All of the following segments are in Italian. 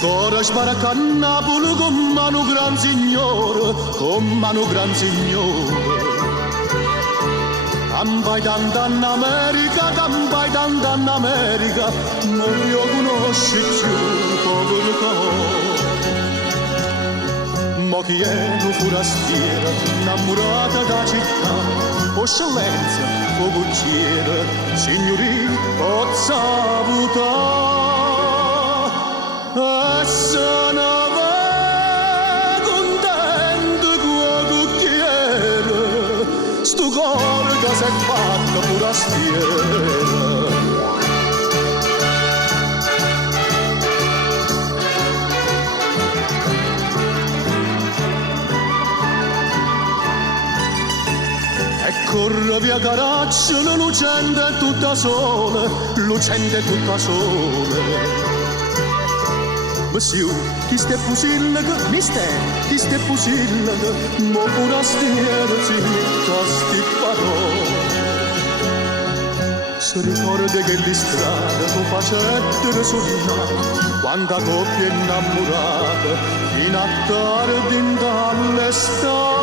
cuore sbaracanna pure con mano gran signore, con mano gran signore. Campai tanta in America, campai tanta in America, non io conosci più povero cuore. Ma chi è un forastiero, innamorata da città, o eccellenza, o bucciere, signorina, o saluta. E se ne va contento quando chiede, sto cuore che si è fatto forastiero. Corre via caracciolo, lucente tutta sola, lucente tutta sola. Monsieur, chi stai pusilla che mi stai, chi stai pusilla che mo pura stiera zitta sti parole. Si ricorda che le strade tu facettero suonare, quando coppia innamorata, fino a tardi in dall'estate.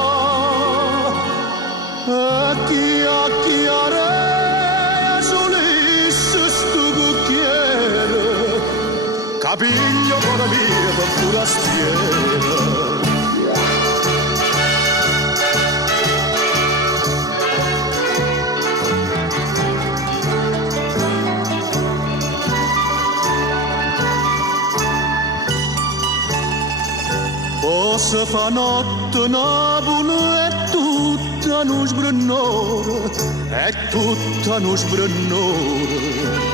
E chiacchiare solisse sto cucchiere, capiglio con la mia forastiera. Posso fa notte Napoli e tutta non sbrennore, è tutta non sbrennore.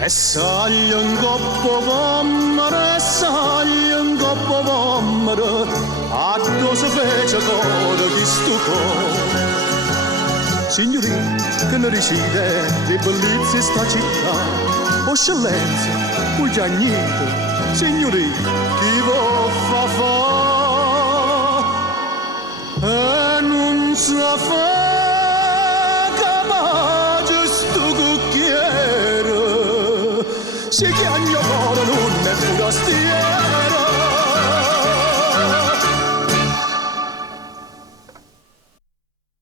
E saglia un coppo pommere, e saglia un coppo pommere, a dove si fece cuore di sto cuore. Signorina, che ne ricide di bellezza sta città, o eccellenza, o già niente, signorina, chi vuol fa? E non sa fa capace sto cucchiere, si chiama cuore non è forastiero.